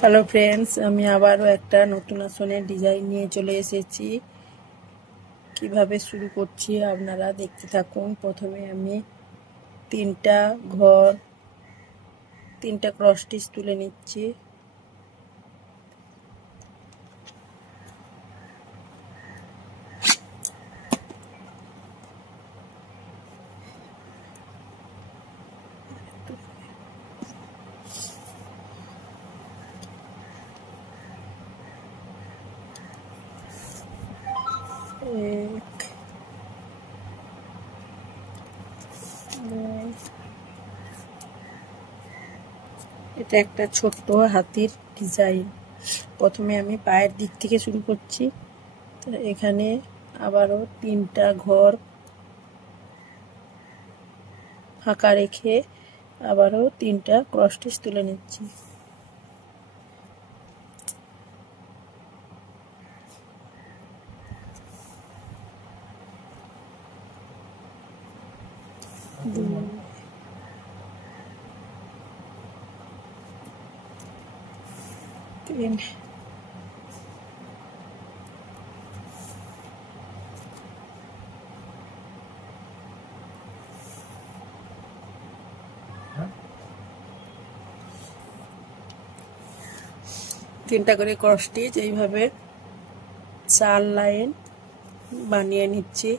Hello friends, আমি আবারও একটা নতুন আসনের ডিজাইন নিয়ে চলে এসেছি। কিভাবে শুরু করছি আপনারা দেখতে থাকুন। প্রথমে আমি তিনটা ক্রস স্টিচ তুলে নিচ্ছি। এটা একটা ছোট্ট হাতির ডিজাইন। প্রথমে আমি পায়ের দিক থেকে শুরু করছি। তো এখানে আবারও 3টা ঘর ফাঁকা রেখে আবারও 3টা ক্রস স্টিচ তুলে নিচ্ছি। তিন, তিনটা করে ক্রস স্টিচ এইভাবে 4 লাইন বানিয়ে নিচ্ছি।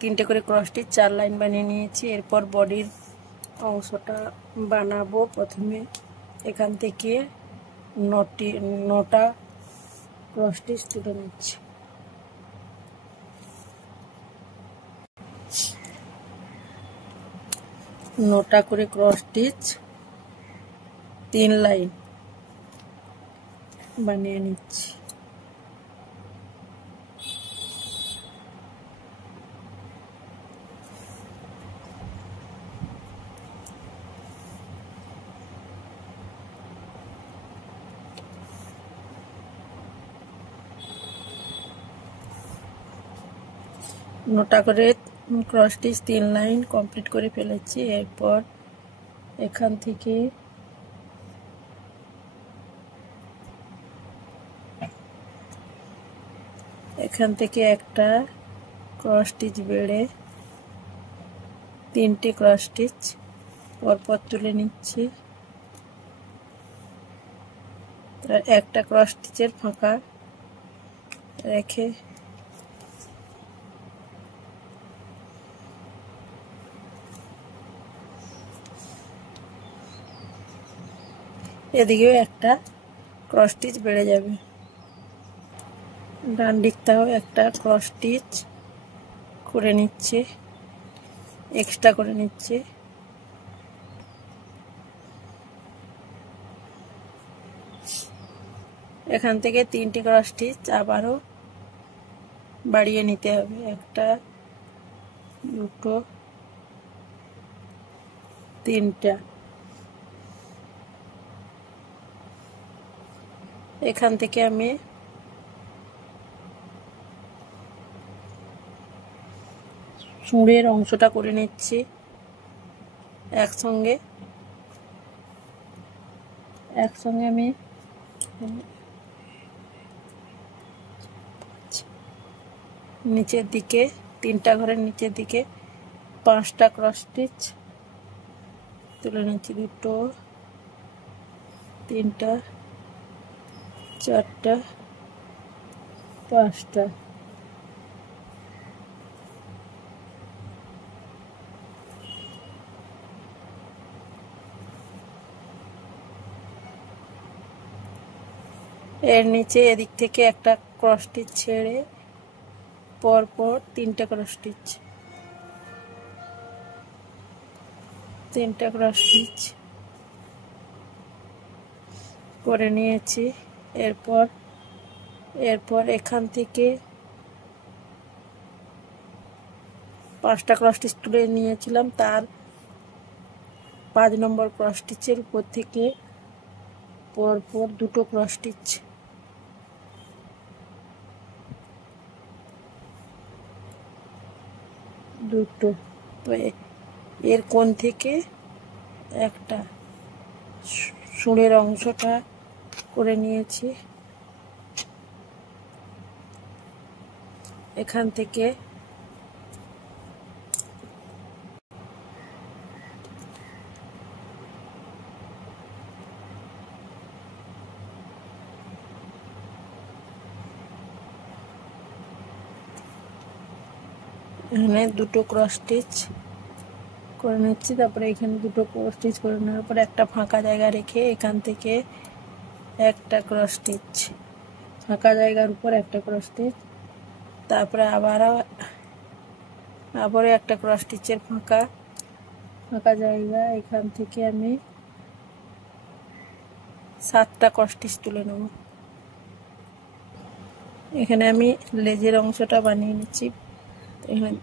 তিনটে করে ক্রস স্টিচ 4 লাইন বানিয়ে নিয়েছি। এরপর বডির অংশটা বানাবো। প্রথমে এখান থেকে 9টা ক্রস স্টিচ তুলে নিচ্ছি। নটা করে ক্রস স্টিচ 3 লাইন বানিয়ে নিচ্ছি। নটা করে ক্রস স্টিচ 3 লাইন কমপ্লিট করে ফেলেছি। এরপর এখান থেকে একটা ক্রস স্টিচ বেড়ে 3টে ক্রস স্টিচ পরপর তুলে নিচ্ছি। তার একটা ক্রস স্টিচের ফাঁকা রেখে এদিকেও একটা ক্রস স্টিচ বেড়ে যাবে। ডান দিকটাও একটা ক্রস স্টিচ করে নিচ্ছে, এক্সট্রা করে নিচ্ছে। এখান থেকে 3টে ক্রস স্টিচ আবারও বাড়িয়ে নিতে হবে। 1টা 2টো 3টা। এখান থেকে আমি চুড়ের অংশটা করে নিচ্ছি একসঙ্গে আমি নিচের দিকে 3টা ঘরের নিচের দিকে 5টা ক্রস স্টিচ তুলে নিচ্ছি। 2টো 3টা 4টা 5টা। এর নিচে এদিক থেকে একটা ক্রস স্টিচ ছেড়ে পরপর 3টে ক্রস স্টিচ, 3টা ক্রস স্টিচ করে নিয়েছি। এরপর এখান থেকে 5টা ক্রস স্টিচ তুলে নিয়েছিলাম। তার 5 নম্বর ক্রস স্টিচের উপর থেকে পরপর 2টো ক্রস স্টিচ, দুটো। তো এর কোণ থেকে একটা সুঁড়ের অংশটা করে নিয়েছি। এখান থেকে এখানে দুটো ক্রস স্টিচ করে নিচ্ছি। তারপরে এখানে দুটো ক্রস স্টিচ করে নেওয়ার পরে একটা ফাঁকা জায়গা রেখে এখান থেকে একটা ক্রস স্টিচ, ফাঁকা জায়গার উপর একটা ক্রস স্টিচ, তারপরে আবারও একটা ক্রস স্টিচের ফাঁকা জায়গা। এখান থেকে আমি 7টা ক্রস স্টিচ তুলে নেব। এখানে আমি লেজের অংশটা বানিয়ে নিচ্ছি। এখানে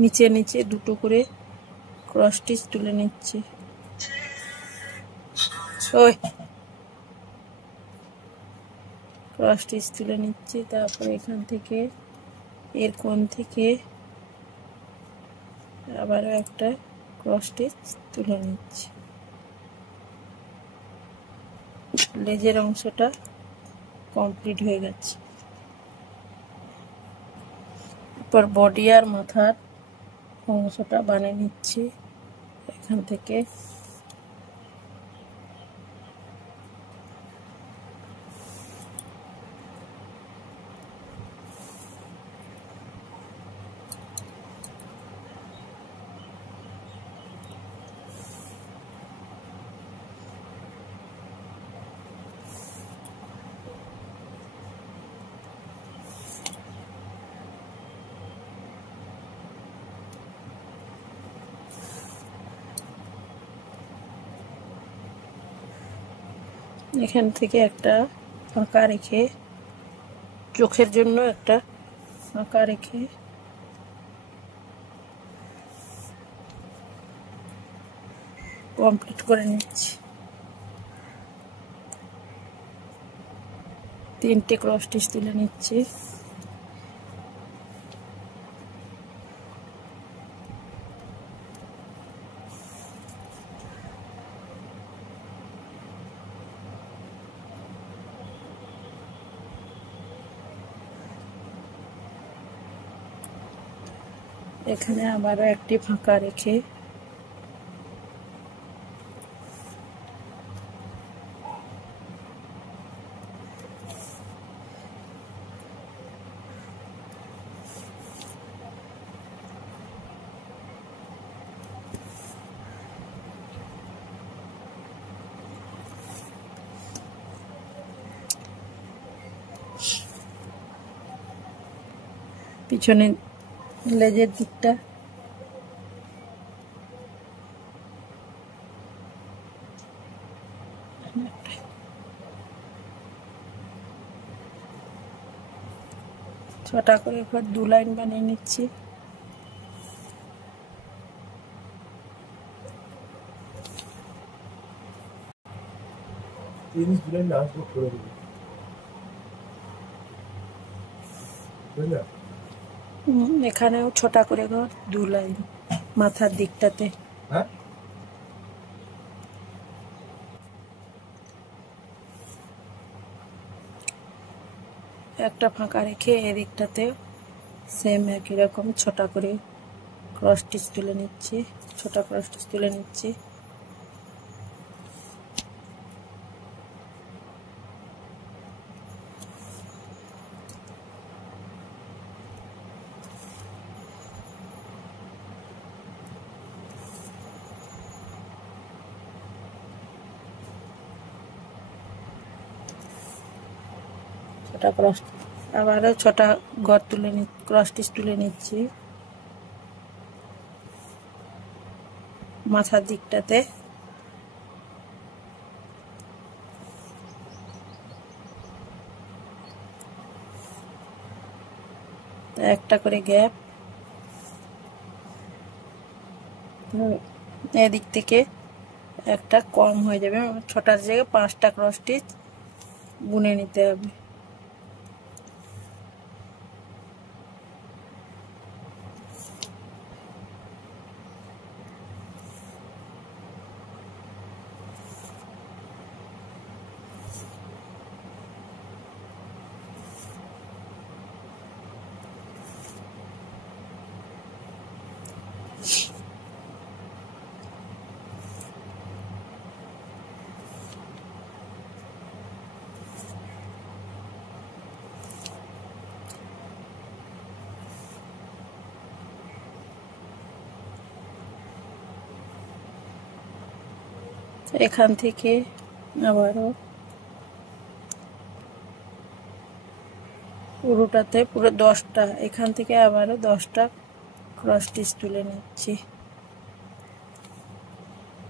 নিচে নিচে দুটো করে ক্রস স্টিচ তুলে নিচ্ছি। ক্রস স্টিচ তুলে নিচ্ছি। তারপরে এখান থেকে এর কোণ থেকে আবারও একটা ক্রস স্টিচ তুলে নিচ্ছি। লেজের অংশটা কমপ্লিট হয়ে গেছে। এরপর বডি আর মাথার অংশটা বানিয়ে নিচ্ছি। এখান থেকে এখান থেকে একটা ফাঁকা রেখে, চোখের জন্য একটা ফাঁকা রেখে কমপ্লিট করে নিচ্ছি। 3টে ক্রস স্টিচ তুলে নিচ্ছি। এখানে আবারও একটি ফাঁকা রেখে পিছনে লেজের দিকটা ছটা করে 2 লাইন বানিয়ে নিচ্ছি। এখানেও 6টা করে 2 লাইন মাথার দিকটাতে। একটা ফাঁকা রেখে এদিকটাতে সেম একই রকম 6টা করে ক্রস স্টিচ তুলে নিচ্ছি। 6টা ক্রস স্টিচ তুলে নিচ্ছি। আবারও 6টা ক্রস স্টিচ তুলে নিচ্ছি মাথার দিকটাতে। একটা করে গ্যাপ, এদিক থেকে একটা কম হয়ে যাবে। 6টার জায়গায় 5টা ক্রস স্টিচ বুনে নিতে হবে। এখান থেকে আবারও পুরোটাতে পুরো 10টা, এখান থেকে আবারও 10টা ক্রস স্টিচ তুলে নিচ্ছি,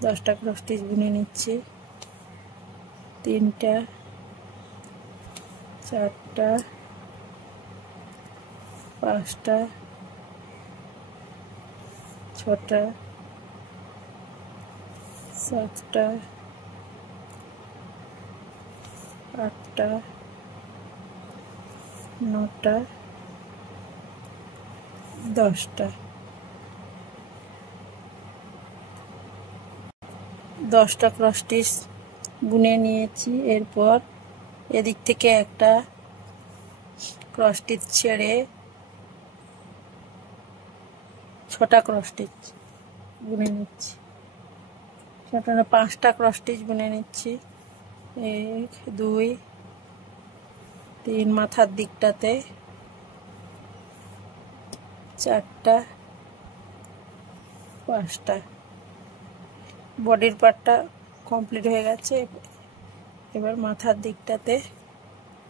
10টা ক্রস স্টিচ বুনে নিচ্ছি। 3টা, 4টা, 5টা, 6টা, 7টা, 8টা, 9টা, 10টা, 10টা ক্রস স্টিচ বুনে নিয়েছি। এরপর এদিক থেকে একটা ক্রস স্টিচ ছেড়ে 6টা ক্রস স্টিচ বুনে নিচ্ছি, 5টা ক্রস স্টিচ বুনে নিচ্ছি। 1 2 3, মাথার দিকটাতে 4টা, 5টা। বডির পার্টটা কমপ্লিট হয়ে গেছে। এবার মাথার দিকটাতে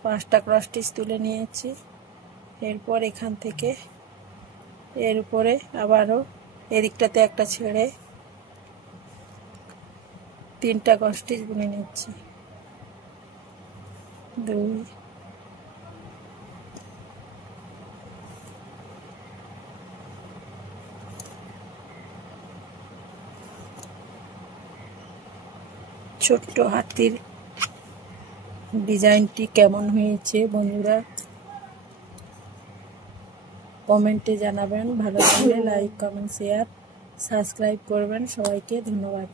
5টা ক্রস স্টিচ তুলে নিয়েছি। এরপর এখান থেকে এর উপরে আবারও এদিকটাতে একটা ছেড়ে 3টা ক্রস স্টিচ বুনে নিচ্ছি। 2 ছোট্ট হাতির ডিজাইনটি কেমন হয়েছে বন্ধুরা কমেন্টে জানাবেন। ভালো লাগলে লাইক, কমেন্ট, শেয়ার, সাবস্ক্রাইব করবেন। সবাইকে ধন্যবাদ।